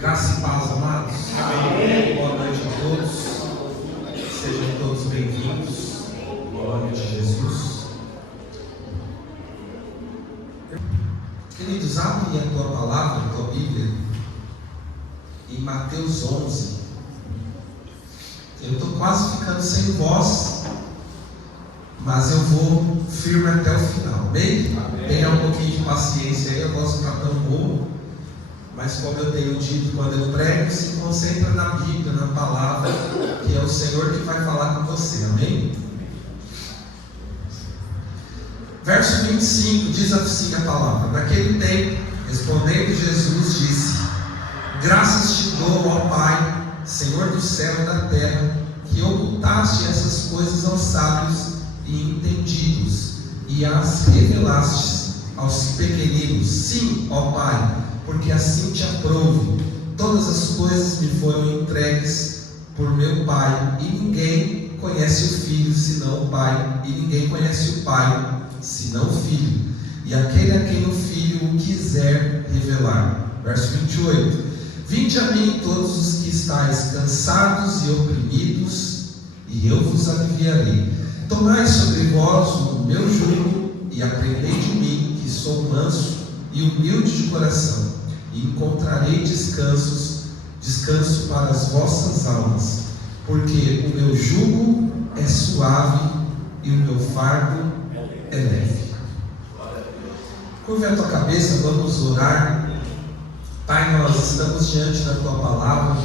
Graça e paz, amados. Amém. Boa noite a todos. Sejam todos bem-vindos. Boa noite, Jesus. Queridos, abre a tua palavra, a tua Bíblia, em Mateus 11. Eu estou quase ficando sem voz, mas eu vou firme até o final, bem? Tenha um pouquinho de paciência aí, a voz não está tão boa. Mas como eu tenho dito, quando eu prego, se concentra na Bíblia, na palavra, que é o Senhor que vai falar com você, amém? Verso 25, diz assim a palavra: naquele tempo, respondendo Jesus, disse: graças te dou, ó Pai, Senhor do céu e da terra, que ocultaste essas coisas aos sábios e entendidos, e as revelaste aos pequeninos. Sim, ó Pai, porque assim te aprouve. Todas as coisas me foram entregues por meu Pai, e ninguém conhece o Filho senão o Pai, e ninguém conhece o Pai senão o Filho, e aquele a quem o Filho o quiser revelar. Verso 28: vinde a mim todos os que estáis cansados e oprimidos, e eu vos aliviarei. Tomai sobre vós o meu jugo, e aprendei de mim, que sou manso e humilde de coração, e encontrarei descanso para as vossas almas, porque o meu jugo é suave e o meu fardo é leve. Curva a tua cabeça, vamos orar. Pai, nós estamos diante da tua palavra,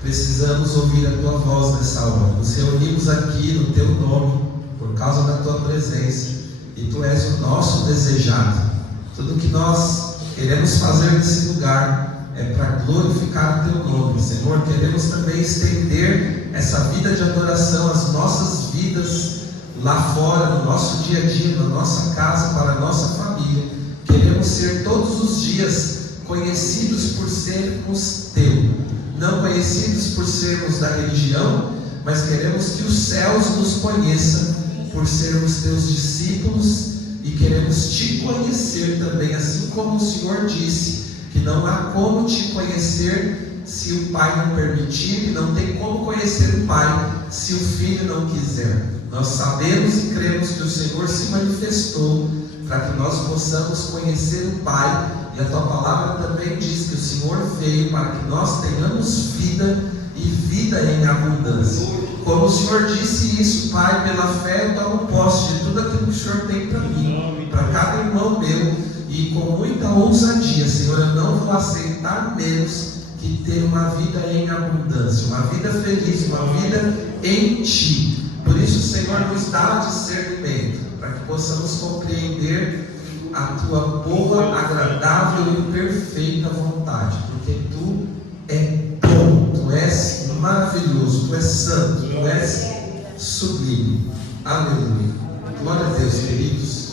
precisamos ouvir a tua voz nessa hora. Nos reunimos aqui no teu nome, por causa da tua presença, e tu és o nosso desejado. Tudo que nós queremos fazer nesse lugar é para glorificar o teu nome, Senhor. Queremos também estender essa vida de adoração às nossas vidas lá fora, no nosso dia a dia, na nossa casa, para a nossa família. Queremos ser todos os dias conhecidos por sermos teu, não conhecidos por sermos da religião, mas queremos que os céus nos conheçam por sermos teus discípulos. E queremos te conhecer também, assim como o Senhor disse, que não há como te conhecer se o Pai não permitir, e não tem como conhecer o Pai se o Filho não quiser. Nós sabemos e cremos que o Senhor se manifestou para que nós possamos conhecer o Pai, e a tua palavra também diz que o Senhor veio para que nós tenhamos vida e vida em abundância. Como o Senhor disse isso, Pai, pela fé eu tomo posse de tudo aquilo que o Senhor tem para mim, para cada irmão meu, e com muita ousadia, Senhor, eu não vou aceitar menos que ter uma vida em abundância, uma vida feliz, uma vida em Ti. Por isso, Senhor, nos dá discernimento, para que possamos compreender a Tua boa, agradável e perfeita vontade, porque Tu é bom, Tu és maravilhoso, Tu és santo, Tu és sublime. Aleluia. Glória a Deus, queridos.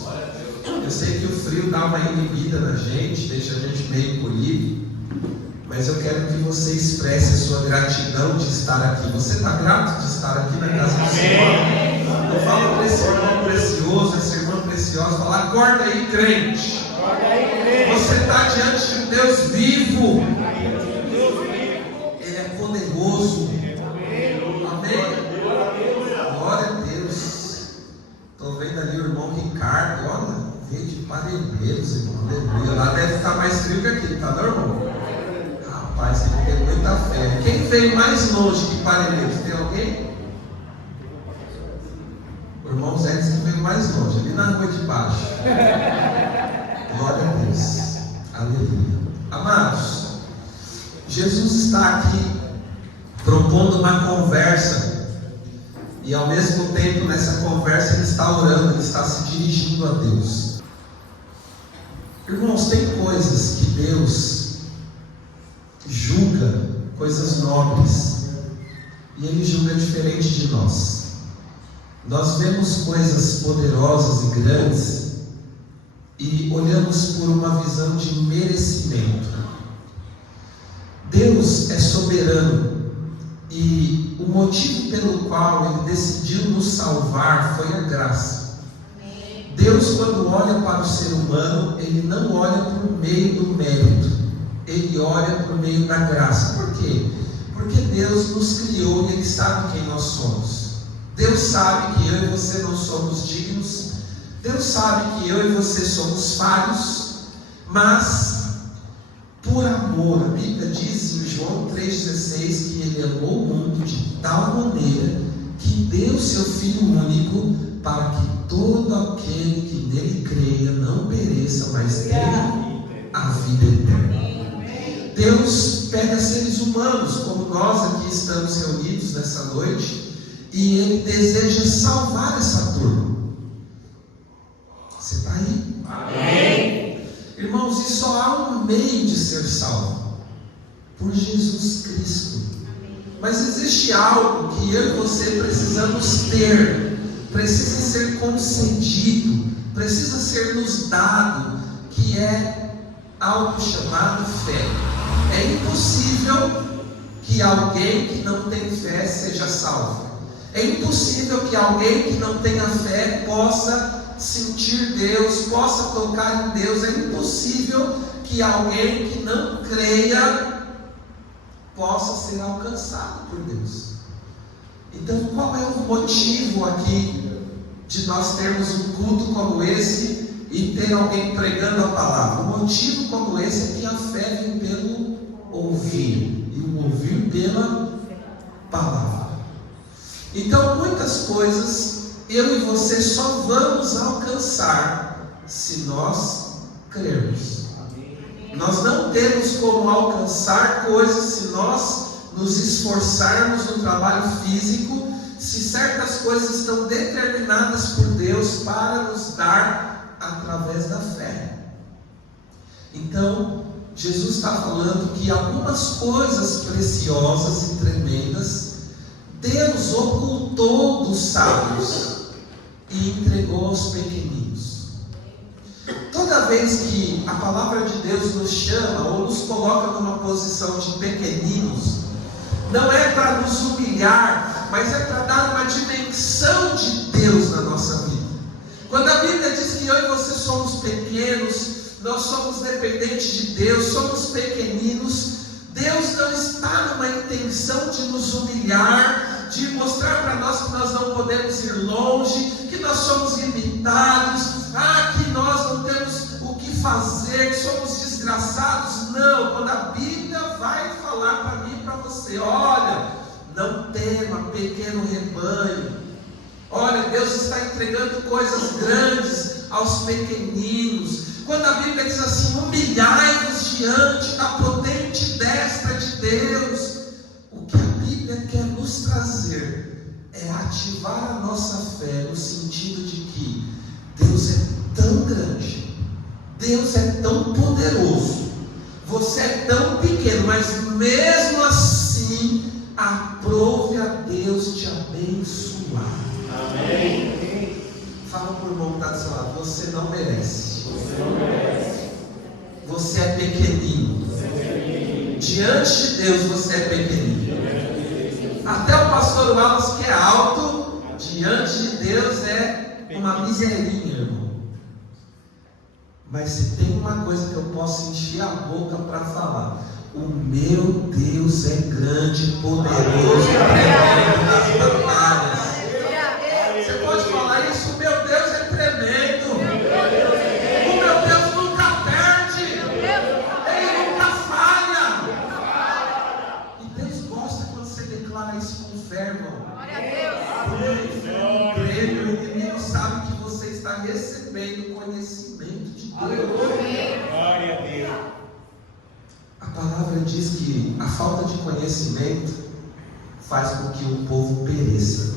Eu sei que o frio dá uma inibida na gente, deixa a gente meio encolhido, mas eu quero que você expresse a sua gratidão de estar aqui. Você está grato de estar aqui na casa do Senhor? Eu falo para esse irmão precioso, essa irmã preciosa, fala: acorda aí, crente. Você está diante de um Deus vivo. Ele é poderoso. Amém? Glória a Deus. Estou vendo ali o irmão Ricardo, olha, veio de Parelheiros, irmão. Aleluia. Lá deve estar mais frio que aqui, tá, não, irmão? Rapaz, ele tem muita fé. Quem veio mais longe que Parelheiros? Tem alguém? O irmão Zé disse que veio mais longe, ali na rua de baixo. Glória a Deus. Aleluia. Amados, Jesus está aqui propondo uma conversa, e ao mesmo tempo nessa conversa ele está orando, ele está se dirigindo a Deus. Irmãos, tem coisas que Deus julga, coisas nobres, e Ele julga diferente de nós. Nós vemos coisas poderosas e grandes e olhamos por uma visão de merecimento. Deus é soberano, e o motivo pelo qual Ele decidiu nos salvar foi a graça. Deus, quando olha para o ser humano, Ele não olha por meio do mérito, ele olha por meio da graça. Por quê? Porque Deus nos criou e Ele sabe quem nós somos. Deus sabe que eu e você não somos dignos. Deus sabe que eu e você somos falhos. Mas, por amor, a Bíblia diz em João 3,16 que Ele amou o mundo de tal maneira que deu seu Filho único, para que todo aquele que nele creia não pereça, mas tenha a vida eterna. Deus pega seres humanos, como nós aqui estamos reunidos nessa noite, e Ele deseja salvar essa turma. Você está aí? Amém. Irmãos, e só há um meio de ser salvo: por Jesus Cristo. Mas existe algo que eu e você precisamos ter, precisa ser concedido, precisa ser nos dado, que é algo chamado fé. É impossível que alguém que não tem fé seja salvo. É impossível que alguém que não tenha fé possa sentir Deus, possa tocar em Deus. É impossível que alguém que não creia possa ser alcançado por Deus. Então, qual é o motivo aqui de nós termos um culto como esse e ter alguém pregando a palavra? O motivo como esse é que a fé vem pelo ouvir, e o ouvir pela palavra. Então, muitas coisas eu e você só vamos alcançar se nós crermos. Nós não temos como alcançar coisas se nós nos esforçarmos no trabalho físico, se certas coisas estão determinadas por Deus para nos dar através da fé. Então, Jesus está falando que algumas coisas preciosas e tremendas Deus ocultou dos sábios e entregou aos pequeninos. Toda vez que a palavra de Deus nos chama ou nos coloca numa posição de pequeninos, não é para nos humilhar, mas é para dar uma dimensão de Deus na nossa vida. Quando a Bíblia diz que eu e você somos pequenos, nós somos dependentes de Deus, somos pequeninos, Deus não está numa intenção de nos humilhar, de mostrar para nós que nós não podemos ir longe, que nós somos limitados, que nós não temos o que fazer, que somos desgraçados. Não, quando a Bíblia vai falar para mim e para você: olha, não tema, pequeno rebanho. Olha, Deus está entregando coisas grandes aos pequeninos. Quando a Bíblia diz assim: humilhai-vos diante da potente destra de Deus, o que a Bíblia quer nos trazer é ativar a nossa fé no sentido de que Deus é tão grande, Deus é tão poderoso, você é tão pequeno, mas mesmo assim aprove a Deus te abençoar. Amém. Fala por irmão que está do seu lado: você não merece. Você é pequenino. Diante de Deus você é pequenino. Até o pastor Wallace, que é alto, diante de Deus é uma miserinha, irmão. Mas se tem uma coisa que eu posso encher a boca para falar: o meu Deus é grande, poderoso, tremendo nas batalhas. Você pode falar isso: o meu Deus é tremendo. O meu Deus nunca perde. Ele nunca falha. E Deus gosta quando você declara isso com fé, irmão. Porque o inimigo sabe que você está recebendo conhecimento de Deus. Glória a Deus. A palavra diz que a falta de conhecimento faz com que o povo pereça.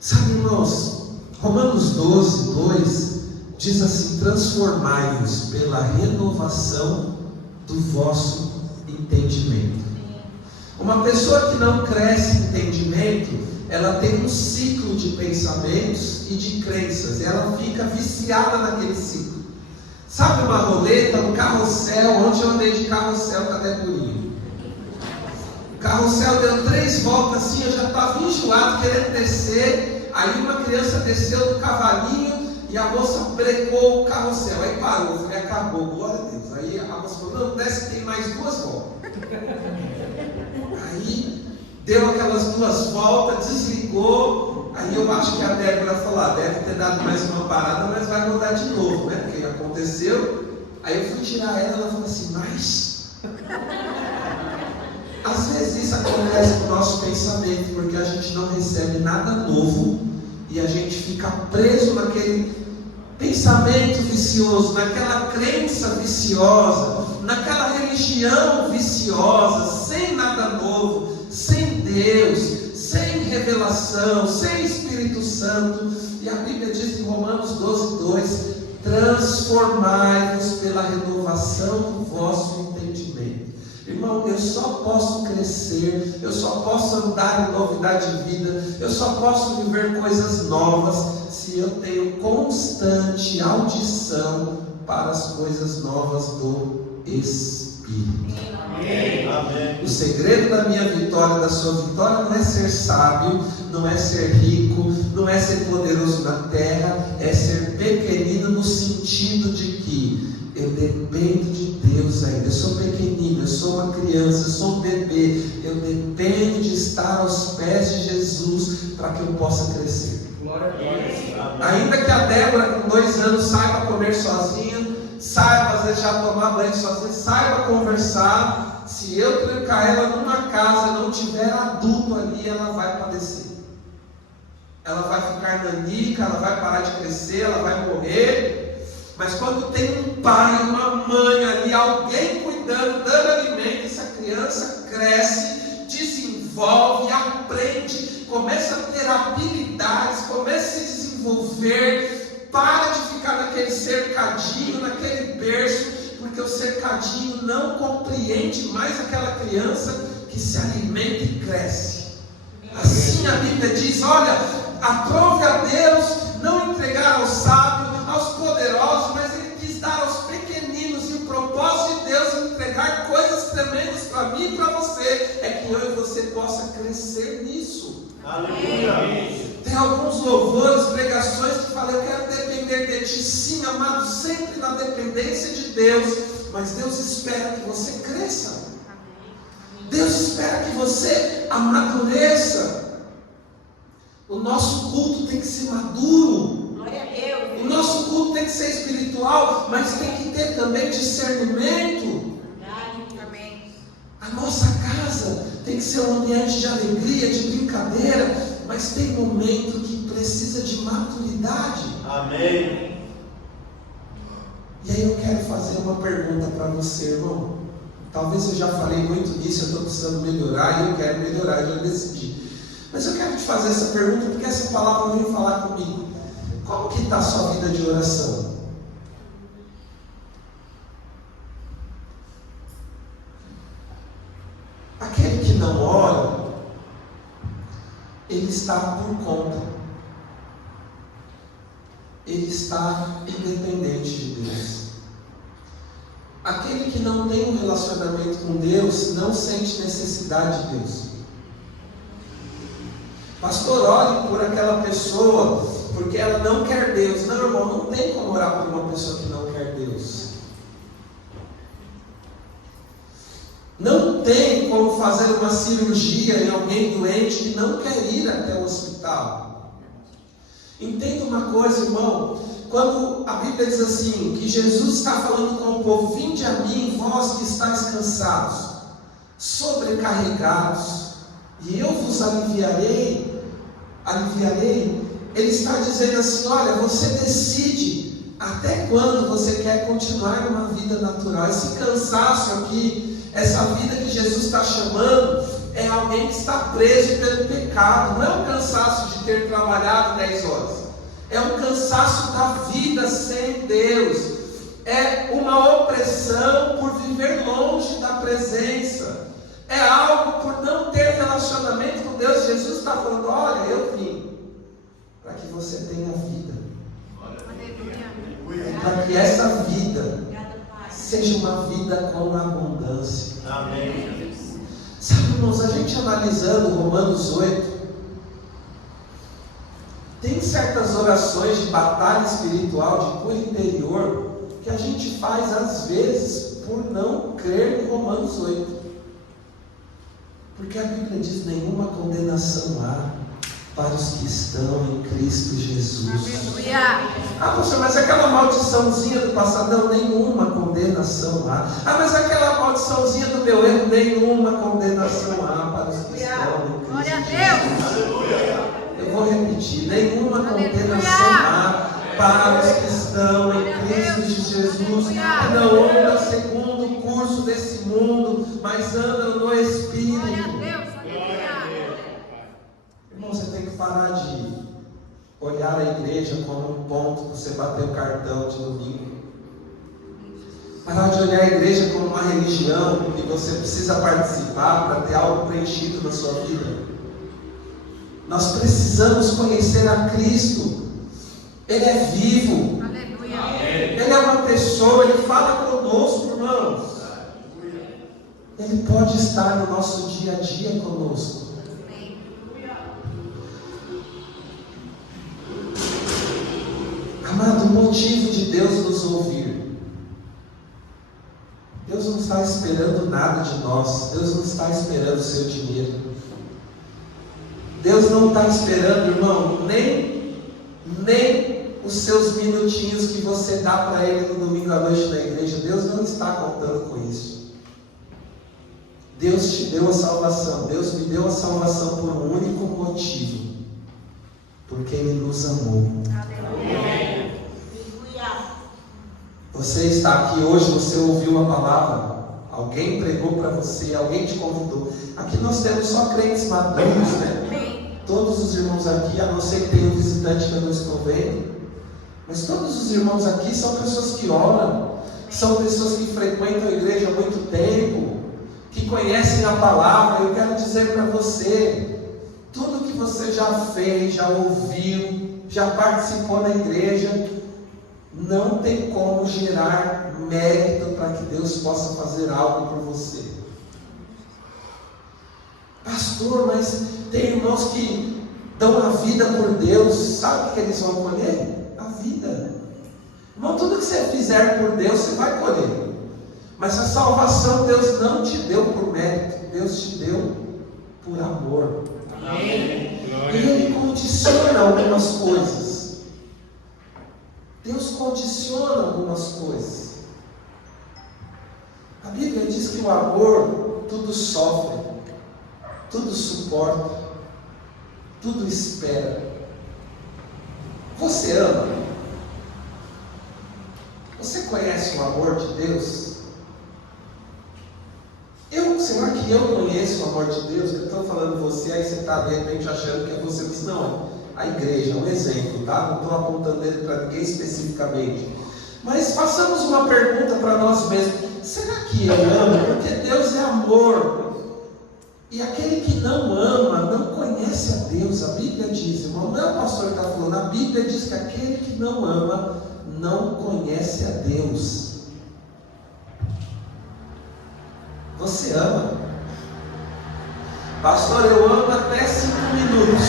Sabe, irmãos, Romanos 12, 2 diz assim: transformai-vos pela renovação do vosso entendimento. Uma pessoa que não cresce em entendimento, ela tem um ciclo de pensamentos e de crenças, e ela fica viciada naquele ciclo. Sabe uma roleta, um carrossel? Onde eu andei de carrossel, cadê a Gurinha? O carrossel deu 3 voltas assim, eu já estava enjoado, querendo descer. Aí uma criança desceu do cavalinho e a moça brecou o carrossel, aí parou, eu falei, acabou, glória a Deus. Aí a moça falou, não, desce que tem mais 2 voltas. Aí deu aquelas 2 voltas, desligou, aí eu acho que a Débora falou, deve ter dado mais uma parada, mas vai rodar de novo, né, porque aconteceu. Aí eu fui tirar ela falou assim, mas... Às vezes isso acontece com o nosso pensamento, porque a gente não recebe nada novo e a gente fica preso naquele pensamento vicioso, naquela crença viciosa, naquela religião viciosa, sem nada novo, sem Deus, sem revelação, sem Espírito Santo. E a Bíblia diz em Romanos 12:2: transformai-vos pela renovação do vosso entendimento. Irmão, eu só posso crescer, eu só posso andar em novidade de vida, eu só posso viver coisas novas se eu tenho constante audição para as coisas novas do Espírito. Amém. O segredo da minha vitória, da sua vitória, não é ser sábio, não é ser rico, não é ser poderoso na terra, é ser pequenino no sentido de que eu dependo de Deus ainda. Eu sou pequenino, eu sou uma criança, eu sou um bebê. Eu dependo de estar aos pés de Jesus para que eu possa crescer. Glória a Deus. Ainda que a Débora com 2 anos saiba comer sozinha, saiba às vezes já tomar banho sozinha, saiba conversar, se eu trancar ela numa casa e não tiver adulto ali, ela vai padecer. Ela vai ficar nanica, ela vai parar de crescer, ela vai morrer. Mas quando tem um pai, uma mãe ali, alguém cuidando, dando alimento, essa criança cresce, desenvolve, aprende, começa a ter habilidades, começa a se desenvolver, para de ficar naquele cercadinho, naquele berço, porque o cercadinho não compreende mais aquela criança que se alimenta e cresce. Assim a Bíblia diz, olha, aprove a Deus não entregar ao sábio, aos poderosos, mas Ele quis dar aos pequeninos, e o propósito de Deus em entregar coisas tremendas para mim e para você, é que eu e você possa crescer nisso. Aleluia. Tem alguns louvores, pregações que falam, eu quero depender de Ti. Sim, amado, sempre na dependência de Deus, mas Deus espera que você cresça. Deus espera que você amadureça. O nosso culto tem que ser maduro. Glória a Deus. O nosso culto tem que ser espiritual, mas tem que ter também discernimento. Amém. A nossa casa tem que ser um ambiente de alegria, de brincadeira, mas tem momento que precisa de maturidade. Amém. E aí eu quero fazer uma pergunta para você, irmão. Talvez eu já falei muito nisso, eu estou precisando melhorar e eu quero melhorar, eu já decidi. Mas eu quero te fazer essa pergunta porque essa palavra veio falar comigo. Como que está a sua vida de oração? Aquele que não ora, ele está por conta. Ele está independente de Deus. Aquele que não tem um relacionamento com Deus, não sente necessidade de Deus. Pastor, ore por aquela pessoa, porque ela não quer Deus. Não, irmão, não tem como orar por uma pessoa que não quer Deus. Não tem como fazer uma cirurgia em alguém doente que não quer ir até o hospital. Entenda uma coisa, irmão. Quando a Bíblia diz assim, que Jesus está falando com o povo, vinde a mim, vós que estáis cansados, sobrecarregados, e eu vos aliviarei, Ele está dizendo assim, olha, você decide até quando você quer continuar numa vida natural. Esse cansaço aqui, essa vida que Jesus está chamando, é alguém que está preso pelo pecado. Não é um cansaço de ter trabalhado 10 horas. É um cansaço da vida sem Deus. É uma opressão por viver longe da presença. É algo por não ter relacionamento com Deus. Jesus está falando, olha, eu vim para que você tenha vida. Para que essa vida seja uma vida com abundância. Amém. Sabe, irmãos, a gente analisando Romanos 8, tem certas orações de batalha espiritual, de cura interior, que a gente faz às vezes por não crer em Romanos 8. Porque a Bíblia diz: nenhuma condenação há para os que estão em Cristo Jesus. Aleluia. Ah, pastor, mas aquela maldiçãozinha do passado, não, nenhuma condenação há. Ah, mas aquela maldiçãozinha do meu erro, nenhuma condenação há para os que estão em Cristo Glória a Jesus. Deus. Eu vou repetir: nenhuma condenação há para os que estão em Cristo Jesus, que não andam segundo o curso desse mundo, mas andam no Espírito. Glória a Deus. Aleluia. Irmão, você tem que parar de olhar a igreja como um ponto para você bater o cartão de domingo. Parar de olhar a igreja como uma religião que você precisa participar para ter algo preenchido na sua vida. Nós precisamos conhecer a Cristo. Ele é vivo. Aleluia. Ele é uma pessoa, Ele fala conosco, irmãos. Ele pode estar no nosso dia a dia conosco. Amado, o motivo de Deus nos ouvir. Deus não está esperando nada de nós. Deus não está esperando o seu dinheiro. Deus não está esperando, irmão, nem os seus minutinhos que você dá para Ele no domingo à noite na igreja. Deus não está contando com isso. Deus te deu a salvação. Deus me deu a salvação por um único motivo: porque Ele nos amou. Aleluia. Você está aqui hoje, você ouviu a palavra, alguém pregou para você, alguém te convidou. Aqui nós temos só crentes maduros, né? Todos os irmãos aqui, a não ser que tenha um visitante que eu não estou vendo, mas todos os irmãos aqui são pessoas que oram, são pessoas que frequentam a igreja há muito tempo, que conhecem a palavra. Eu quero dizer para você, tudo que você já fez, já ouviu, já participou da igreja, não tem como gerar mérito para que Deus possa fazer algo por você. Pastor, mas tem irmãos que dão a vida por Deus. Sabe o que eles vão colher? A vida. Irmão, tudo que você fizer por Deus, você vai colher. Mas a salvação Deus não te deu por mérito, Deus te deu por amor. Amém. E Ele condiciona algumas coisas. Deus condiciona algumas coisas. A Bíblia diz que o amor tudo sofre, tudo suporta, tudo espera. Você ama? Você conhece o amor de Deus? Será que eu conheço o amor de Deus? Eu estou falando você, aí você está de repente achando que é você. Mas não, a igreja é um exemplo, tá? Não estou apontando ele para ninguém especificamente. Mas façamos uma pergunta para nós mesmos: será que eu amo? Porque Deus é amor. E aquele que não ama, não conhece a Deus. A Bíblia diz, irmão, não é o pastor que está falando, a Bíblia diz que aquele que não ama, não conhece a Deus. Você ama? Pastor, eu amo até 5 minutos.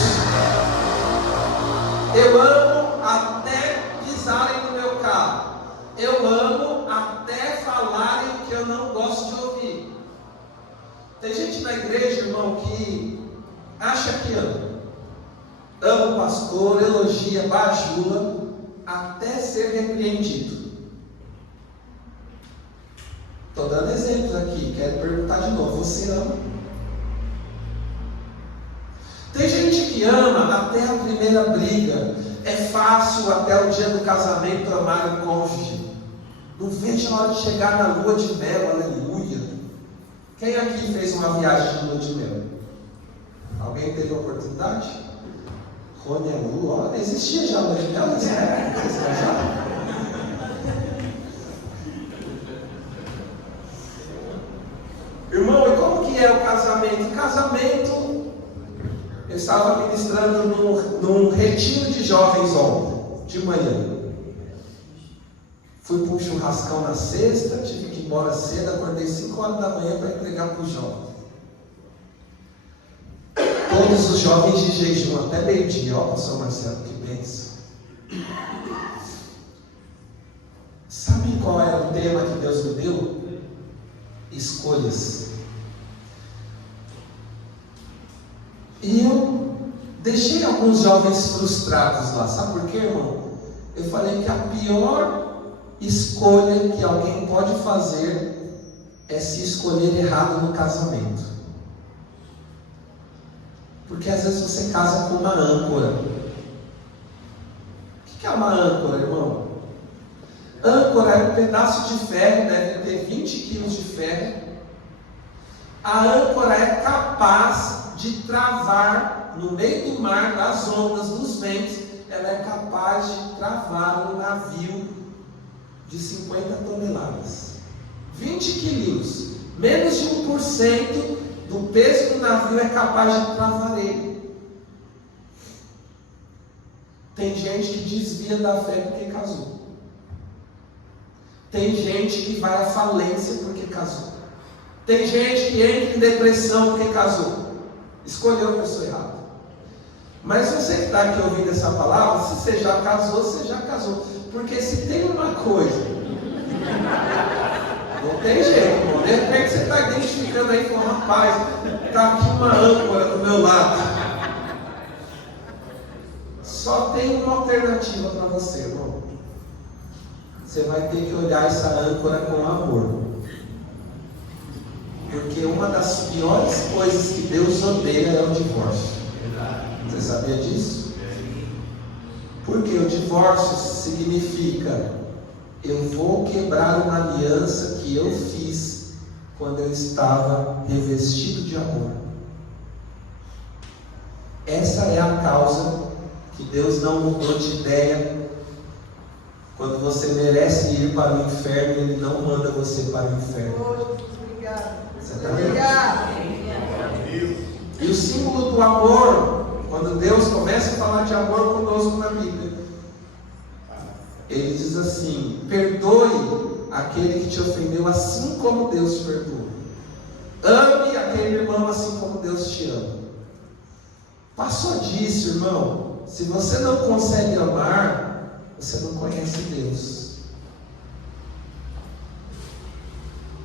Eu amo até pisarem no meu carro. Eu amo até falarem o que eu não gosto de ouvir. Tem gente na igreja, irmão, que acha que ama. Ama o pastor, elogia, bajula, até ser repreendido. Estou dando exemplos aqui, quero perguntar de novo: você ama? Tem gente que ama até a primeira briga. É fácil até o dia do casamento amar o cônjuge. Não vejo a hora de chegar na lua de mel, aleluia. Quem aqui fez uma viagem de lua de mel? Alguém teve a oportunidade? Rony é lua, existia já lua de mel nessa época? Vocês casaram? Irmão, e como que é o casamento? Casamento, eu estava ministrando num retiro de jovens ontem, de manhã. Fui para um churrascão na sexta, tive que ir embora cedo, acordei 5 horas da manhã para entregar para os jovens. Todos os jovens de jejum, até meio-dia. Ó, pastor Marcelo, que bênção. Sabe qual era o tema que Deus me deu? Escolhas. E eu deixei alguns jovens frustrados lá. Sabe por quê, irmão? Eu falei que a pior escolha que alguém pode fazer é se escolher errado no casamento. Porque às vezes você casa com uma âncora. O que é uma âncora, irmão? Âncora é um pedaço de ferro, deve ter 20 quilos de ferro. A âncora é capaz de travar no meio do mar, das ondas, dos ventos. Ela é capaz de travar um navio de 50 toneladas. 20 quilos, menos de 1% do peso do navio é capaz de travar ele. Tem gente que desvia da fé porque casou. Tem gente que vai à falência porque casou. Tem gente que entra em depressão porque casou. Escolheu a pessoa errada. Mas você que está aqui ouvindo essa palavra, se você já casou, você já casou. Porque se tem uma coisa, não tem jeito, irmão. De repente você está identificando aí com um rapaz, está aqui uma âncora do meu lado. Só tem uma alternativa para você, irmão. Você vai ter que olhar essa âncora com amor. Porque uma das piores coisas que Deus odeia é o divórcio. Você sabia disso? Porque o divórcio significa: eu vou quebrar uma aliança que eu fiz quando eu estava revestido de amor. Essa é a causa que Deus não mudou de ideia. Quando você merece ir para o inferno, Ele não manda você para o inferno. Você está vendo? E o símbolo do amor, quando Deus começa a falar de amor conosco na Bíblia, Ele diz assim: perdoe aquele que te ofendeu assim como Deus te perdoou. Ame aquele irmão assim como Deus te ama. Passou disso, irmão. Se você não consegue amar, você não conhece Deus.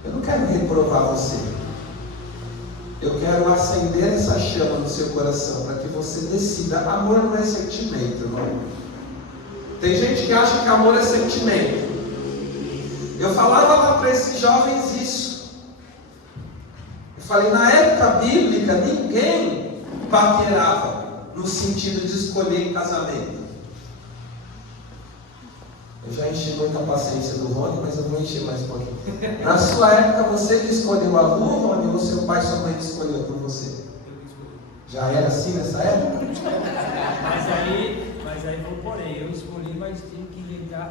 Eu não quero reprovar você. Eu quero acender essa chama no seu coração para que você decida. Amor não é sentimento, irmão. Tem gente que acha que amor é sentimento. Eu falava lá para esses jovens isso. Eu falei, na época bíblica, ninguém paquerava no sentido de escolher em casamento. Eu já enchi muita paciência do Rony, mas eu vou encher mais um pouquinho. Na sua época, você que escolheu a Lu, Rony, ou seu pai e sua mãe que escolheu por você? Já era assim nessa época? Mas aí vou porém, eu escolhi, mas tinha que inventar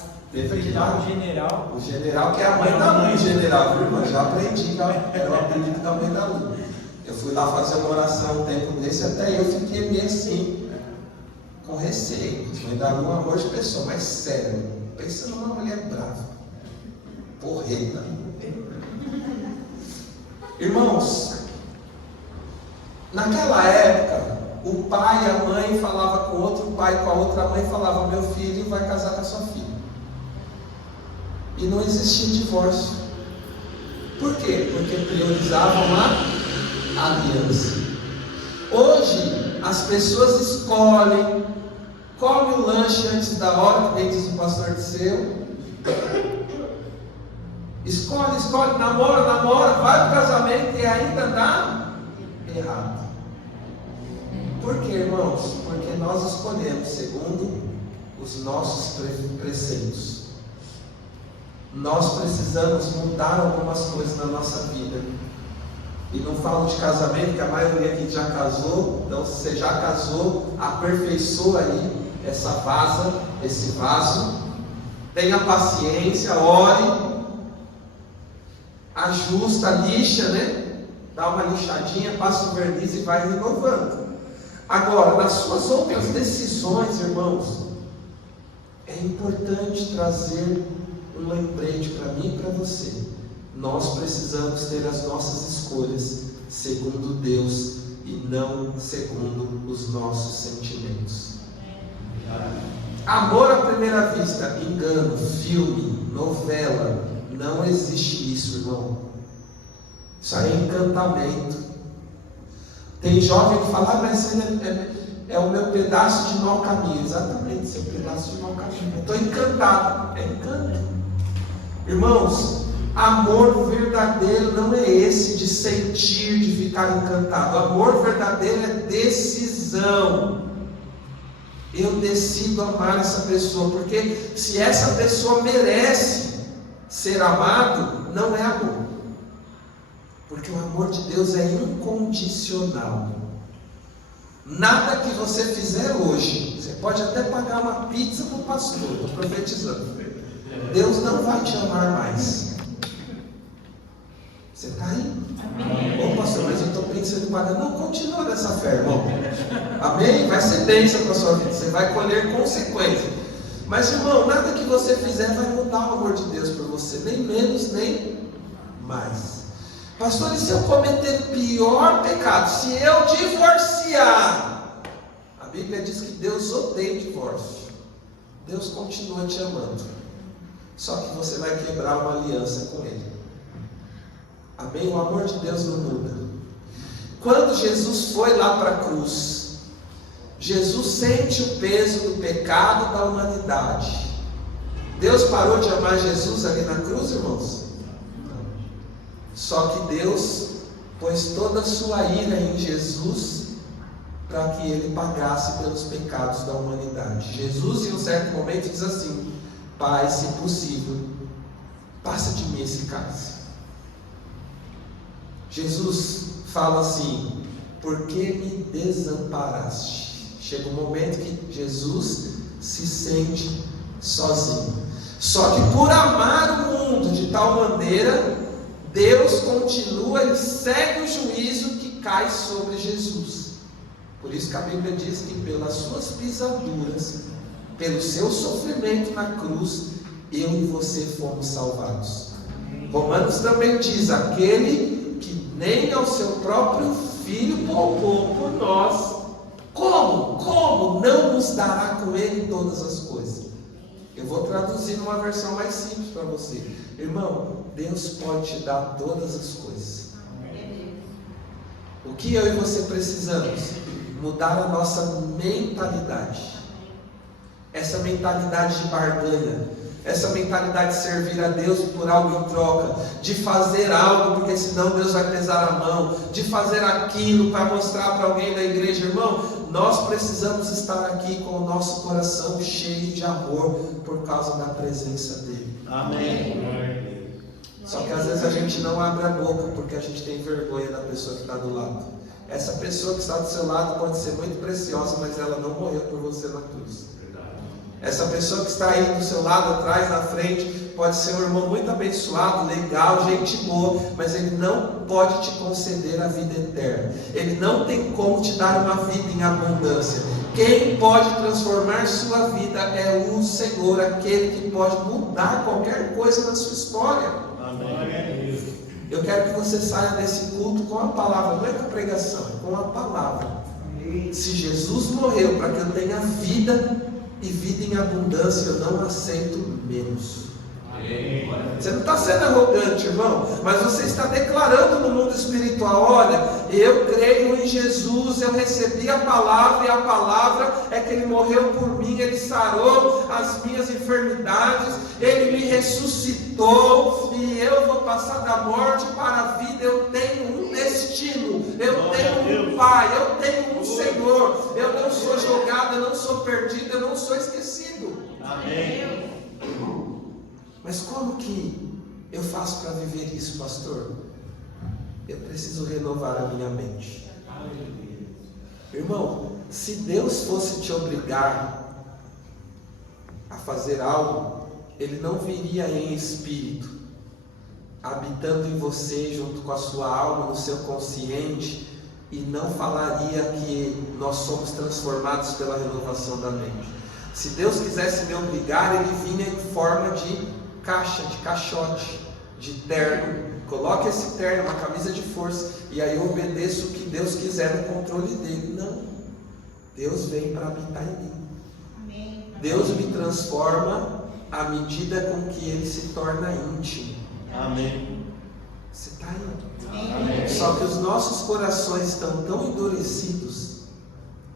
o general. O general que é a mãe da Lu, general, viu, irmão? Já aprendi, era o apelido da mãe da Lu. Eu fui lá fazer uma oração um tempo desse, até eu fiquei meio assim, com receio. Mãe da Lu é um amor de pessoa, mas sério. Pensa numa mulher brava, porreta. Irmãos, naquela época, o pai e a mãe falavam com outro pai, com a outra mãe, falavam: meu filho vai casar com a sua filha. E não existia divórcio. Por quê? Porque priorizavam a aliança. Hoje, as pessoas escolhem. Come o lanche antes da hora, que bem diz o pastor Disseu. Escolhe, namora, vai para o casamento e ainda dá errado. Por quê, irmãos? Porque nós escolhemos segundo os nossos preceitos. Nós precisamos mudar algumas coisas na nossa vida. E não falo de casamento, que a maioria aqui já casou. Então, se você já casou, aperfeiçoa aí essa vaza, esse vaso. Tenha paciência, ore, ajusta, lixa, né? Dá uma lixadinha, passa o verniz e vai renovando. Agora, nas suas outras decisões, irmãos, é importante trazer um lembrete para mim e para você. Nós precisamos ter as nossas escolhas segundo Deus e não segundo os nossos sentimentos. Amor à primeira vista, engano, filme, novela, não existe isso, irmão. Isso aí é encantamento. Tem jovem que fala, mas ele é o meu pedaço de mau caminho. Exatamente, seu pedaço de mau caminho. Estou encantado. É encanto. Irmãos, amor verdadeiro não é esse de sentir, de ficar encantado. Amor verdadeiro é decisão. Eu decido amar essa pessoa, porque se essa pessoa merece ser amado, não é amor. Porque o amor de Deus é incondicional. Nada que você fizer hoje, você pode até pagar uma pizza para o pastor, estou profetizando. Deus não vai te amar mais. Você está aí? Ô pastor, mas eu estou pensando em pagar. Não, continua nessa fé, irmão. Amém? Vai ser bênção para a sua vida. Você vai colher consequências. Mas irmão, nada que você fizer vai mudar o amor de Deus por você. Nem menos, nem mais. Pastor, e se eu cometer o pior pecado? Se eu divorciar? A Bíblia diz que Deus odeia o divórcio. Deus continua te amando. Só que você vai quebrar uma aliança com Ele. Amém? O amor de Deus não muda. Quando Jesus foi lá para a cruz, Jesus sente o peso do pecado da humanidade. Deus parou de amar Jesus ali na cruz, irmãos? Não. Só que Deus pôs toda a sua ira em Jesus para que Ele pagasse pelos pecados da humanidade. Jesus em um certo momento diz assim: Pai, se possível, passa de mim esse cálice. Jesus fala assim: por que me desamparaste? Chega um momento que Jesus se sente sozinho. Só que por amar o mundo de tal maneira, Deus continua e segue o juízo que cai sobre Jesus. Por isso que a Bíblia diz que pelas suas pisaduras, pelo seu sofrimento na cruz, eu e você fomos salvados. Romanos também diz: aquele nem ao seu próprio Filho poupou por nós, como não nos dará com Ele todas as coisas? Eu vou traduzir numa versão mais simples para você. Irmão, Deus pode te dar todas as coisas. O que eu e você precisamos? Mudar a nossa mentalidade. Essa mentalidade de barganha, essa mentalidade de servir a Deus por algo em troca, de fazer algo porque senão Deus vai pesar a mão, de fazer aquilo para mostrar para alguém da igreja. Irmão, nós precisamos estar aqui com o nosso coração cheio de amor por causa da presença dEle. Amém. Só que às vezes a gente não abre a boca porque a gente tem vergonha da pessoa que está do lado. Essa pessoa que está do seu lado pode ser muito preciosa, mas ela não morreu por você na cruz. Essa pessoa que está aí do seu lado, atrás, na frente, pode ser um irmão muito abençoado, legal, gente boa, mas ele não pode te conceder a vida eterna. Ele não tem como te dar uma vida em abundância. Quem pode transformar sua vida é o Senhor, aquele que pode mudar qualquer coisa na sua história. Amém. Eu quero que você saia desse culto com a palavra, não é com a pregação, é com a palavra. Se Jesus morreu para que eu tenha vida e vida em abundância, eu não aceito menos. Amém. Você não está sendo arrogante, irmão, mas você está declarando no mundo espiritual: olha, eu creio em Jesus, eu recebi a palavra, e a palavra é que Ele morreu por mim, Ele sarou as minhas enfermidades, Ele me ressuscitou, e eu vou passar da morte para a vida. Eu tenho um destino, eu tenho um Pai, eu tenho um Senhor, eu não sou jogado, eu não sou perdido, eu não sou esquecido. Amém. Mas como que eu faço para viver isso, pastor? Eu preciso renovar a minha mente. Irmão, se Deus fosse te obrigar a fazer algo, Ele não viria em espírito, habitando em você, junto com a sua alma, no seu consciente, e não falaria que nós somos transformados pela renovação da mente. Se Deus quisesse me obrigar, Ele vinha em forma de caixa, de caixote, de terno. Coloque esse terno, uma camisa de força, e aí eu obedeço o que Deus quiser no controle dele. Não, Deus vem para habitar em mim. Amém. Deus me transforma à medida com que Ele se torna íntimo. Amém. Você está aí. Amém. Só que os nossos corações estão tão endurecidos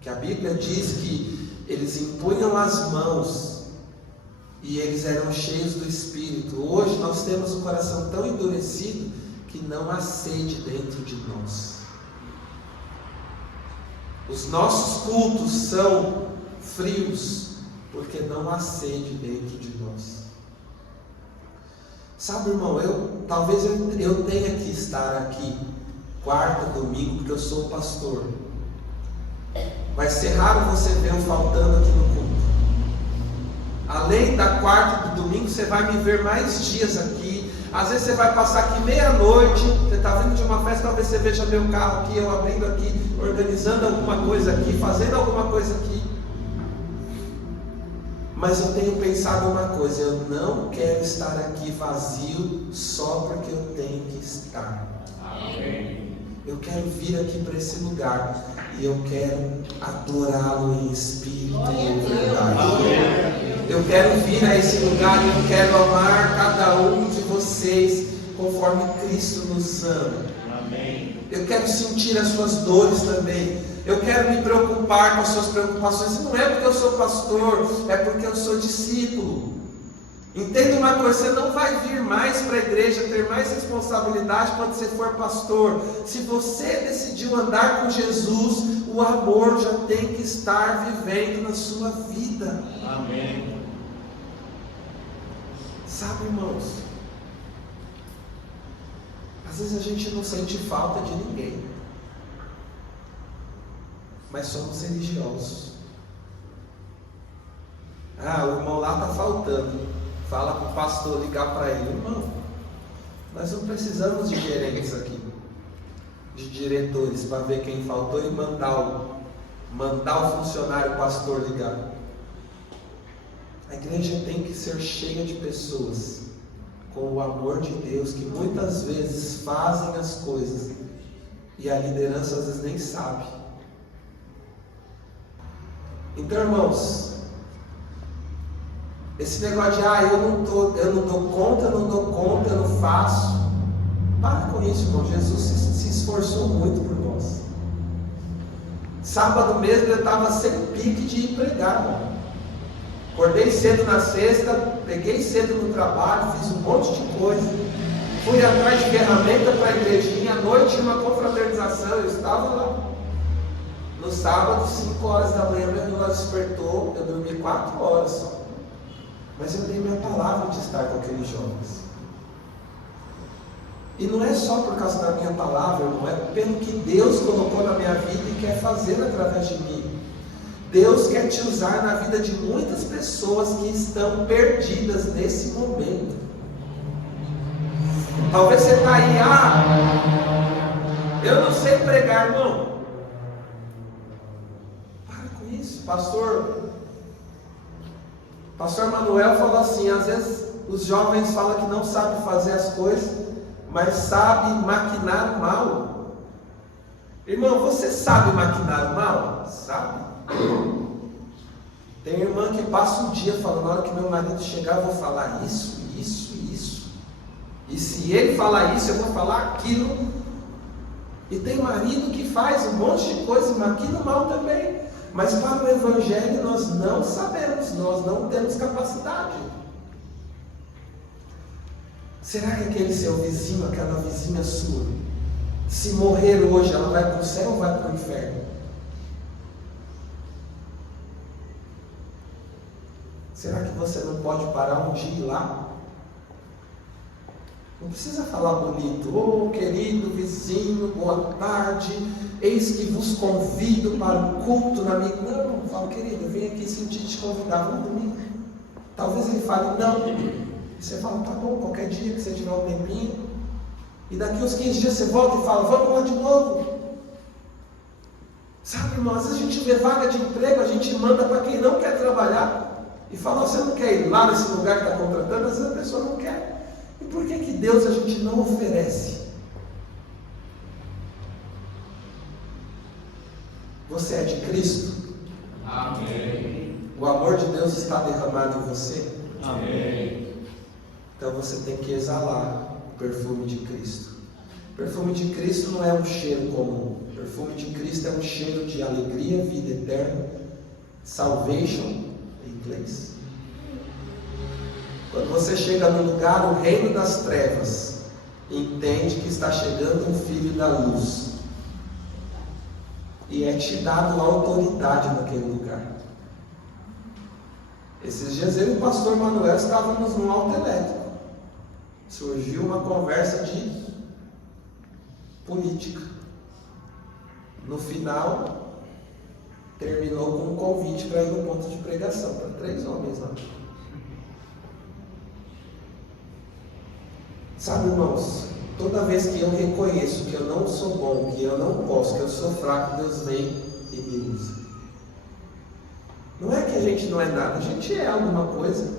que a Bíblia diz que eles impunham as mãos e eles eram cheios do Espírito. Hoje nós temos o coração tão endurecido que não há sede dentro de nós. Os nossos cultos são frios porque não há sede dentro de nós. Sabe, irmão, talvez eu tenha que estar aqui quarta, domingo, porque eu sou pastor. Vai ser raro você ver eu faltando aqui no culto. Além da quarta e do domingo, você vai me ver mais dias aqui. Às vezes você vai passar aqui meia-noite, você está vindo de uma festa, talvez você veja meu carro aqui, eu abrindo aqui, organizando alguma coisa aqui, fazendo alguma coisa aqui. Mas eu tenho pensado uma coisa: eu não quero estar aqui vazio só porque eu tenho que estar. Amém. Eu quero vir aqui para esse lugar e eu quero adorá-lo em espírito e em verdade. Amém. Eu quero vir a esse lugar e eu quero amar cada um de vocês conforme Cristo nos ama. Amém. Eu quero sentir as suas dores também. Eu quero me preocupar com as suas preocupações. E não é porque eu sou pastor, é porque eu sou discípulo. Entenda uma coisa: você não vai vir mais para a igreja, ter mais responsabilidade quando você for pastor. Se você decidiu andar com Jesus, o amor já tem que estar vivendo na sua vida. Amém. Sabe, irmãos, às vezes a gente não sente falta de ninguém, mas somos religiosos. O irmão lá está faltando. Fala para o pastor ligar para ele: irmão, nós não precisamos de gerentes aqui, de diretores, para ver quem faltou e mandar o funcionário pastor ligar. A igreja tem que ser cheia de pessoas com o amor de Deus, que muitas vezes fazem as coisas e a liderança às vezes nem sabe. Então, irmãos, esse negócio de eu não dou conta, eu não faço. Para com isso, irmão. Jesus se esforçou muito por nós. Sábado mesmo eu estava sem pique de ir pregar, irmão. Acordei cedo na sexta, peguei cedo no trabalho, fiz um monte de coisa. Fui atrás de ferramenta para a igrejinha. À noite, uma confraternização, eu estava lá. No sábado, 5 horas da manhã, meu irmão despertou. Eu dormi 4 horas só. Mas eu dei minha palavra de estar com aqueles jovens. E não é só por causa da minha palavra, irmão, é pelo que Deus colocou na minha vida e quer fazer através de mim. Deus quer te usar na vida de muitas pessoas que estão perdidas nesse momento. Talvez você está aí: eu não sei pregar, irmão. Para com isso, Pastor Manuel falou assim: às vezes os jovens falam que não sabem fazer as coisas, mas sabem maquinar o mal. Irmão, você sabe maquinar o mal? Sabe? Tem irmã que passa um dia falando: na hora que meu marido chegar eu vou falar isso. E se ele falar isso, eu vou falar aquilo. E tem marido que faz um monte de coisa e maquina o mal também. Mas para o Evangelho nós não sabemos, nós não temos capacidade. Será que aquele seu vizinho, aquela vizinha sua, se morrer hoje, ela vai para o céu ou vai para o inferno? Será que você não pode parar um dia e ir lá? Não precisa falar bonito: querido vizinho, boa tarde, eis que vos convido para o culto na minha... Não, fala: querido, eu vim aqui sentir te convidar, vamos domingo. Talvez ele fale: não. E você fala: tá bom, qualquer dia que você tiver um tempinho. E daqui uns 15 dias você volta e fala: vamos lá de novo. Sabe, irmão, às vezes a gente vê vaga de emprego, a gente manda para quem não quer trabalhar. E fala: você não quer ir lá nesse lugar que está contratando? Às vezes a pessoa não quer. E por que Deus a gente não oferece? Você é de Cristo? Amém. O amor de Deus está derramado em você? Amém. Então você tem que exalar o perfume de Cristo. O perfume de Cristo não é um cheiro comum. O perfume de Cristo é um cheiro de alegria, vida eterna, salvation em inglês. Quando você chega no lugar, o reino das trevas entende que está chegando um filho da luz. E é te dado autoridade naquele lugar. Esses dias eu e o pastor Manuel estávamos num alto elétrico. Surgiu uma conversa de política. No final, terminou com um convite para ir no ponto de pregação, para 3 homens lá. Sabe, irmãos, toda vez que eu reconheço que eu não sou bom, que eu não posso, que eu sou fraco, Deus vem e me usa. Não é que a gente não é nada, a gente é alguma coisa.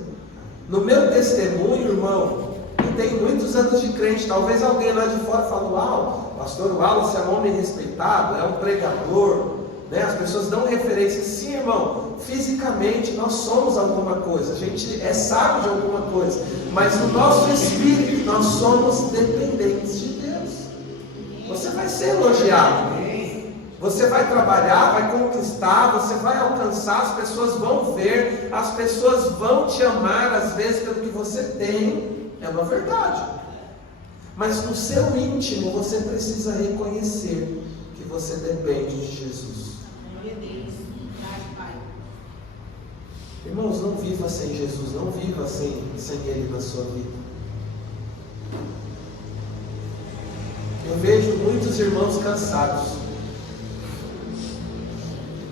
No meu testemunho, irmão, eu tenho muitos anos de crente. Talvez alguém lá de fora fale: uau, pastor Wallace é um homem respeitado, é um pregador, né? As pessoas dão referência. Sim, irmão, fisicamente nós somos alguma coisa, a gente é sábio de alguma coisa, mas no nosso espírito nós somos dependentes de Deus. Você vai ser elogiado, você vai trabalhar, vai conquistar, você vai alcançar, as pessoas vão ver, as pessoas vão te amar, às vezes pelo que você tem, é uma verdade. Mas no seu íntimo você precisa reconhecer que você depende de Jesus. Irmãos, não viva sem Jesus, não viva sem Ele na sua vida. Eu vejo muitos irmãos cansados,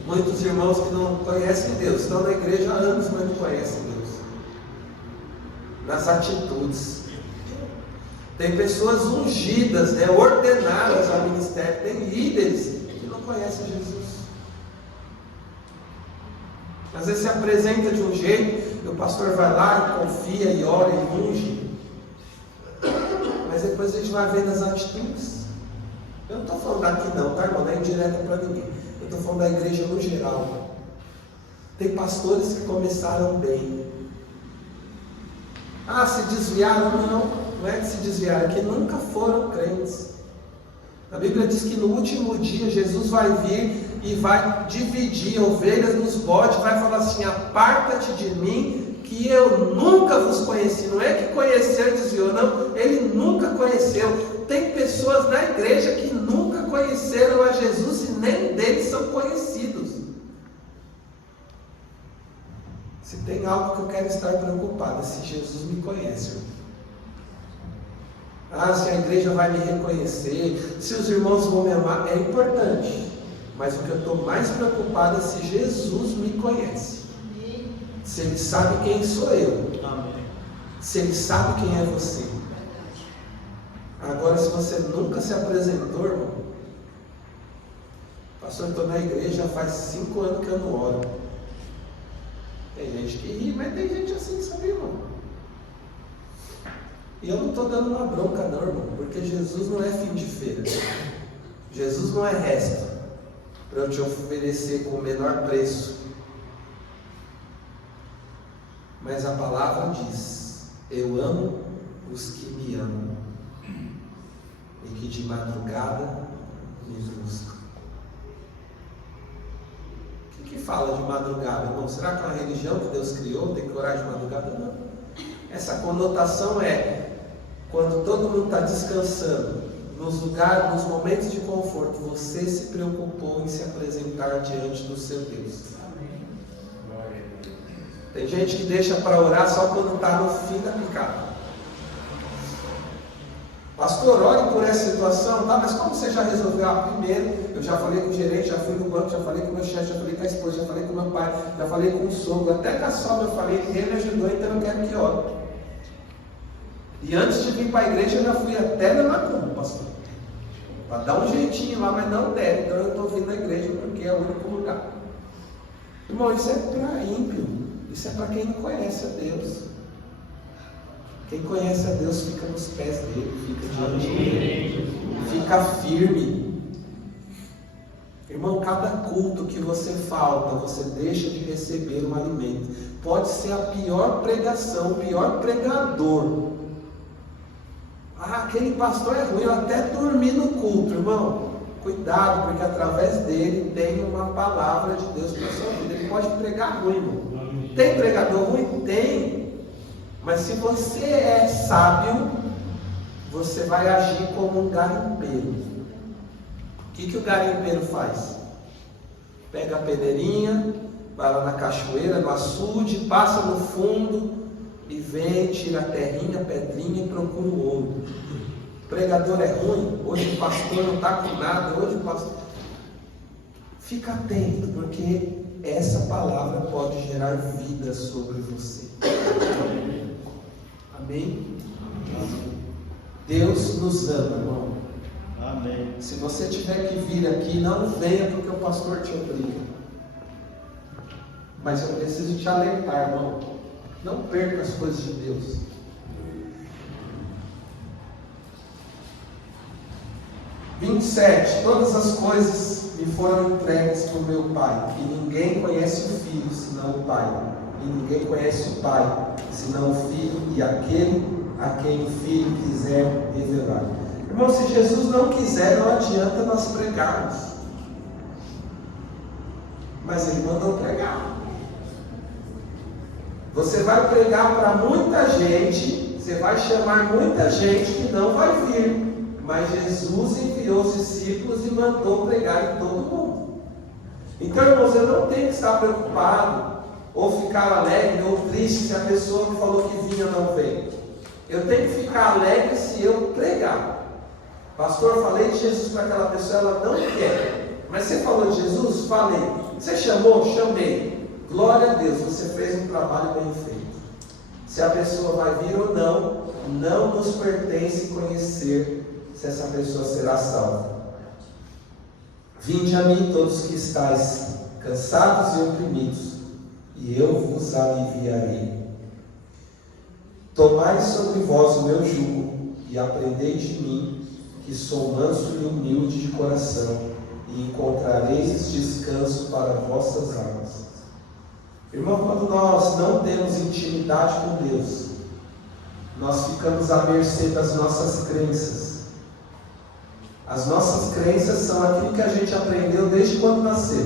muitos irmãos que não conhecem Deus, estão na igreja há anos, mas não conhecem Deus. Nas atitudes. Tem pessoas ungidas, né, ordenadas ao ministério, tem líderes que não conhecem Jesus. Às vezes se apresenta de um jeito, e o pastor vai lá, confia e ora e unge, mas depois a gente vai vendo as atitudes. Eu não estou falando daqui não, tá, irmão? Não é indireta para ninguém. Eu estou falando da igreja no geral. Tem pastores que começaram bem. Ah, se desviaram? Não é que se desviaram, é que nunca foram crentes. A Bíblia diz que no último dia Jesus vai vir e vai dividir ovelhas dos bodes, vai falar assim: aparta-te de mim, que eu nunca vos conheci. Não é que conheceu e desviou, não, ele nunca conheceu. Tem pessoas na igreja que nunca conheceram a Jesus e nem deles são conhecidos. Se tem algo que eu quero estar preocupado, é se Jesus me conhece, irmão. Ah, se a igreja vai me reconhecer, se os irmãos vão me amar, é importante. Mas o que eu estou mais preocupado é se Jesus me conhece. Se Ele sabe quem sou eu. Se Ele sabe quem é você. Agora, se você nunca se apresentou, irmão, pastor, eu estou na igreja faz 5 anos que eu não oro. Tem gente que ri, mas tem gente assim, sabe, irmão? E eu não estou dando uma bronca não, irmão, porque Jesus não é fim de feira. Jesus não é resto para eu te oferecer com o menor preço. Mas a palavra diz: eu amo os que me amam e que de madrugada me buscam. O que fala de madrugada, irmão? Será que é uma religião que Deus criou? Tem que orar de madrugada? Não. Essa conotação é quando todo mundo está descansando, nos lugares, nos momentos de conforto, você se preocupou em se apresentar diante do seu Deus. Tem gente que deixa para orar só quando está no fim da picada. Pastor, ore por essa situação, tá? Mas como você já resolveu? Primeiro, eu já falei com o gerente, já fui no banco, já falei com o meu chefe, já falei com a esposa, já falei com o meu pai, já falei com o sogro, até com a sogra eu falei, ninguém me ajudou, então eu quero que ore. E antes de vir para a igreja, eu já fui até na macumba, pastor, para dar um jeitinho lá, mas não deve. Então eu estou vindo na igreja porque é o único lugar. Irmão, isso é para ímpio, isso é para quem não conhece a Deus. Quem conhece a Deus fica nos pés dele, fica diante dele, fica firme. Irmão, cada culto que você falta, você deixa de receber um alimento. Pode ser a pior pregação, o pior pregador. Aquele pastor é ruim, eu até dormi no culto, irmão. Cuidado, porque através dele tem uma palavra de Deus para a sua vida. Ele pode pregar ruim, irmão. Tem pregador ruim? Tem. Mas se você é sábio, você vai agir como um garimpeiro. O que o garimpeiro faz? Pega a pedreirinha, vai lá na cachoeira, no açude, passa no fundo e vem, tira a terrinha, a pedrinha e procura o ouro. O pregador é ruim, hoje o pastor não está com nada, hoje o pastor... Fica atento, porque essa palavra pode gerar vida sobre você. Amém? Deus nos ama, irmão. Amém. Se você tiver que vir aqui, não venha porque o pastor te obriga. Mas eu preciso te alertar, irmão. Não perca as coisas de Deus. Todas as coisas me foram entregues por meu Pai, e ninguém conhece o Filho senão o Pai, e ninguém conhece o Pai senão o Filho e aquele a quem o Filho quiser revelar. Irmão, se Jesus não quiser, não adianta nós pregarmos. Mas Ele mandou pregar. Você vai pregar para muita gente, você vai chamar muita gente que não vai vir. Mas Jesus enviou os discípulos e mandou pregar em todo mundo. Então, irmãos, eu não tenho que estar preocupado, ou ficar alegre, ou triste se a pessoa que falou que vinha não veio. Eu tenho que ficar alegre se eu pregar. Pastor, falei de Jesus para aquela pessoa, ela não quer. Mas você falou de Jesus? Falei. Você chamou? Chamei. Glória a Deus, você fez um trabalho bem feito. Se a pessoa vai vir ou não, não nos pertence conhecer se essa pessoa será salva. Vinde a mim todos que estáis cansados e oprimidos, e eu vos aliviarei. Tomai sobre vós o meu jugo, e aprendei de mim, que sou manso e humilde de coração, e encontrareis descanso para vossas almas. Irmão, quando nós não temos intimidade com Deus, nós ficamos à mercê das nossas crenças. As nossas crenças são aquilo que a gente aprendeu desde quando nasceu.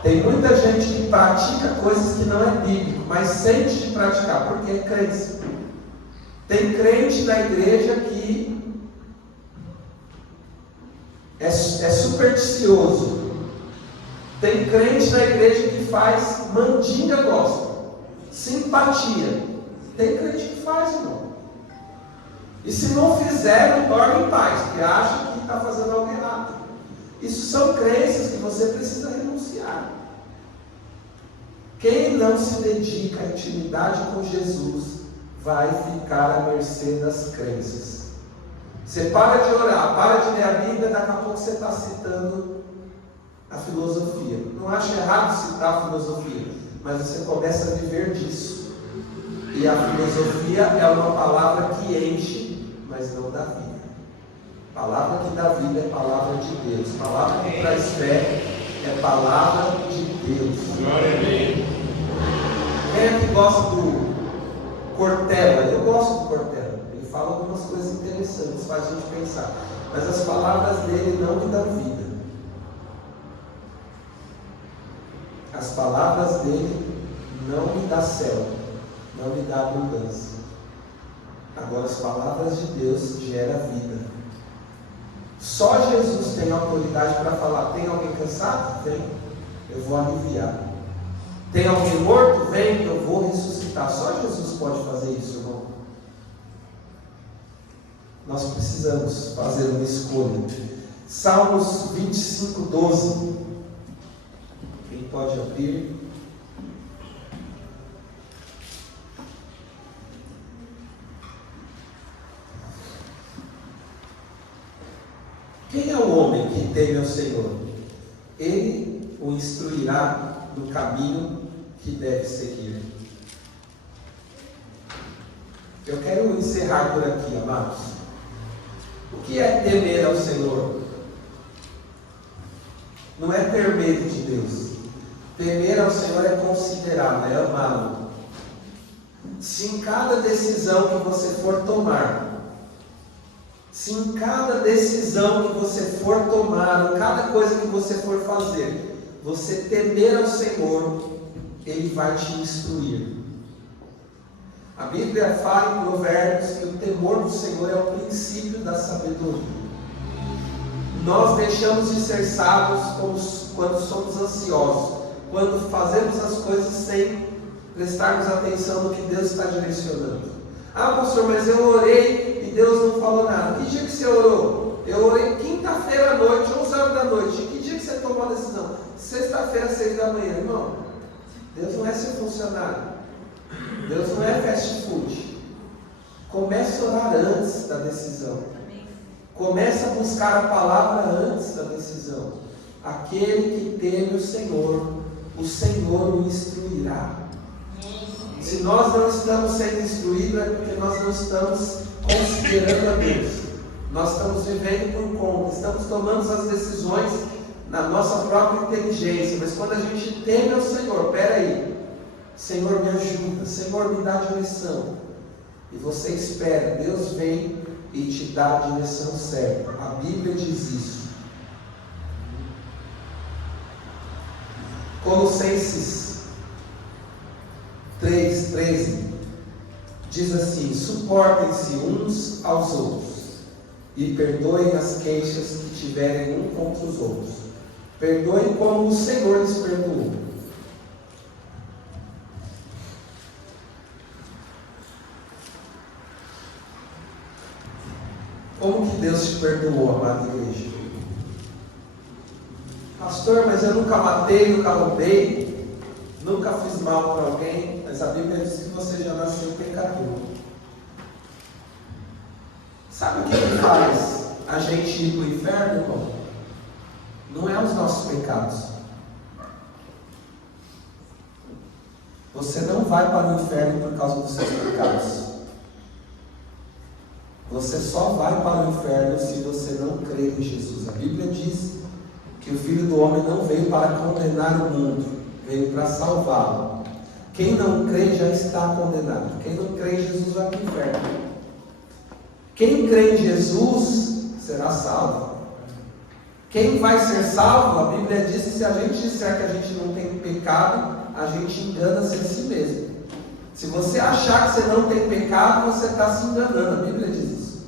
Tem muita gente que pratica coisas que não é bíblico, mas sente de praticar, porque é crença. Tem crente na igreja que é supersticioso. Tem crente na igreja que faz mandinga gospel, simpatia. Tem crente que faz, irmão. E se não fizer, não dorme em paz, porque acha que está fazendo algo errado. Isso são crenças que você precisa renunciar. Quem não se dedica à intimidade com Jesus, vai ficar à mercê das crenças. Você para de orar, para de ler a Bíblia, daqui a pouco você está citando a filosofia. Não acho errado citar a filosofia, mas você começa a viver disso. E a filosofia é uma palavra que enche, mas não dá vida. A palavra que dá vida é a palavra de Deus. A palavra que traz fé é a palavra de Deus. Glória a Deus. Quem é que gosta do Cortella? Eu gosto do Cortella. Ele fala algumas coisas interessantes, faz a gente pensar. Mas as palavras dele não me dão vida. As palavras dele não me dão céu, não me dão abundância. Agora as palavras de Deus geram vida. Só Jesus tem autoridade para falar. Tem alguém cansado? Vem, eu vou aliviar. Tem alguém morto? Vem, eu vou ressuscitar. Só Jesus pode fazer isso, irmão. Nós precisamos fazer uma escolha. Salmos 25, 12. Quem pode abrir? Quem é o homem que teme ao Senhor? Ele o instruirá no caminho que deve seguir. Eu quero encerrar por aqui, amados. O que é temer ao Senhor? não é ter medo de Deus. Temer ao Senhor é considerá-lo, é amá-lo. Se em cada decisão que você for tomar, se em cada decisão que você for tomar, em cada coisa que você for fazer, você temer ao Senhor, Ele vai te instruir. A Bíblia fala em Provérbios que o temor do Senhor é o princípio da sabedoria. Nós deixamos de ser sábios quando somos ansiosos, quando fazemos as coisas sem prestarmos atenção no que Deus está direcionando. Ah, pastor, mas eu orei e Deus não falou nada. Que dia que você orou? Eu orei quinta-feira à noite, 11 horas da noite. Que dia que você tomou a decisão? Sexta-feira, 6 da manhã. Irmão, Deus não é seu funcionário. Deus não é fast food. Comece a orar antes da decisão. Comece a buscar a palavra antes da decisão. Aquele que teme o Senhor o instruirá. Se nós não estamos sendo instruídos, é porque nós não estamos considerando a Deus. Nós estamos vivendo por conta, estamos tomando as decisões na nossa própria inteligência. Mas quando a gente teme ao Senhor, peraí, Senhor me ajuda, Senhor me dá direção. E você espera, Deus vem e te dá a direção certa. A Bíblia diz isso. Colossenses 3:13 diz assim: suportem-se uns aos outros e perdoem as queixas que tiverem um contra os outros. Perdoem como o Senhor lhes perdoou. Como que Deus te perdoou, amada igreja? Pastor, mas eu nunca matei, nunca roubei, nunca fiz mal para alguém. Mas a Bíblia diz que você já nasceu pecador. Sabe o que faz a gente ir para o inferno, irmão? Não é os nossos pecados. Você não vai para o inferno por causa dos seus pecados. Você só vai para o inferno se você não crer em Jesus. A Bíblia diz que o Filho do Homem não veio para condenar o mundo, veio para salvá-lo. Quem não crê já está condenado. Quem não crê em Jesus vai para o inferno. Quem crê em Jesus será salvo. Quem vai ser salvo, a Bíblia diz que se a gente disser que a gente não tem pecado, a gente engana-se a si mesmo. Se você achar que você não tem pecado, você está se enganando. A Bíblia diz isso.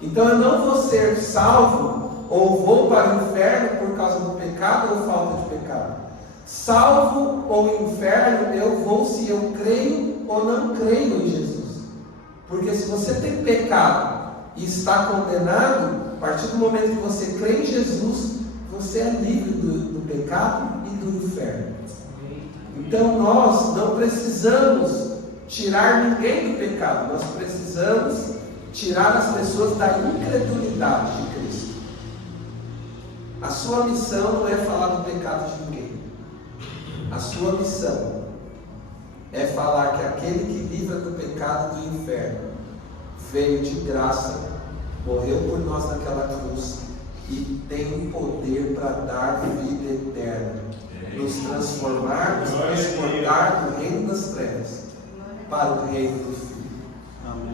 Então eu não vou ser salvo ou vou para o inferno por causa do pecado ou falta de pecado. Salvo ou inferno eu vou se eu creio ou não creio em Jesus. Porque se você tem pecado e está condenado, a partir do momento que você crê em Jesus, você é livre do pecado e do inferno. Então nós não precisamos tirar ninguém do pecado, nós precisamos tirar as pessoas da incredulidade de Cristo. A sua missão não é falar do pecado de ninguém. A sua missão é falar que aquele que livra do pecado e do inferno veio de graça, morreu por nós naquela cruz e tem o poder para dar vida eterna, nos transformar, nos transportar do reino das trevas para o reino do Filho.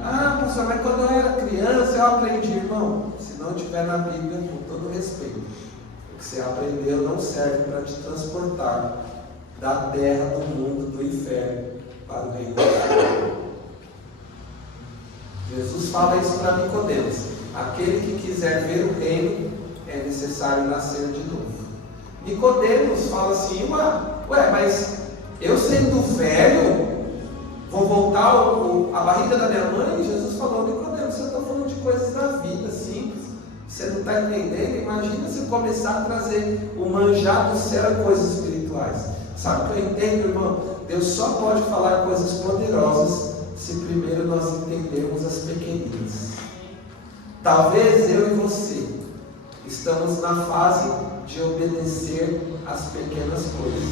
Ah, pastor, mas quando eu era criança eu aprendi, irmão. Se não tiver na Bíblia, com todo respeito, o que você aprendeu não serve para te transportar da terra, do mundo, do inferno para o reino do Filho. Jesus fala isso para Nicodemos: aquele que quiser ver o reino é necessário nascer de novo. Nicodemos fala assim: ué, mas eu sendo velho vou voltar a barriga da minha mãe? Jesus falou: Nicodemos, você está falando de coisas da vida simples, você não está entendendo? Imagina se começar a trazer o manjar do céu a coisas espirituais. Sabe o que eu entendo, irmão? Deus só pode falar coisas poderosas se primeiro nós entendermos as pequeninas. Talvez eu e você estamos na fase de obedecer às pequenas coisas.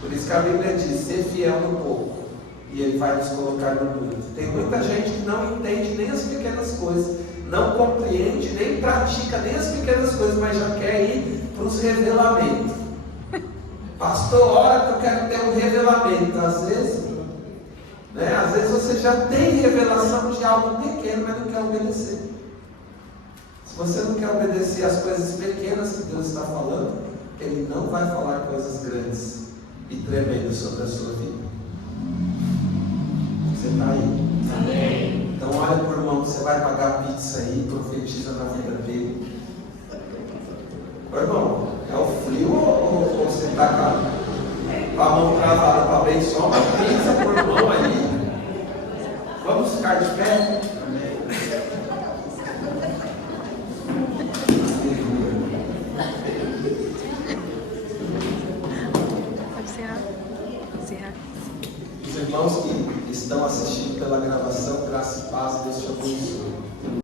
Por isso que a Bíblia diz: ser fiel no pouco e Ele vai nos colocar no muito. Tem muita gente que não entende nem as pequenas coisas, não compreende, nem pratica nem as pequenas coisas, mas já quer ir para os revelamentos. Pastor, ora que eu quero ter um revelamento. Às vezes você já tem revelação de algo pequeno, mas não quer obedecer. Se você não quer obedecer às coisas pequenas que Deus está falando, Ele não vai falar coisas grandes e tremendas sobre a sua vida. Você está aí? Amém. Então olha para o irmão que você vai pagar pizza aí, profetiza na vida dele. Ô irmão, é o frio ou você está com a mão travada para abençoar uma pizza por irmão aí? Vamos ficar de pé?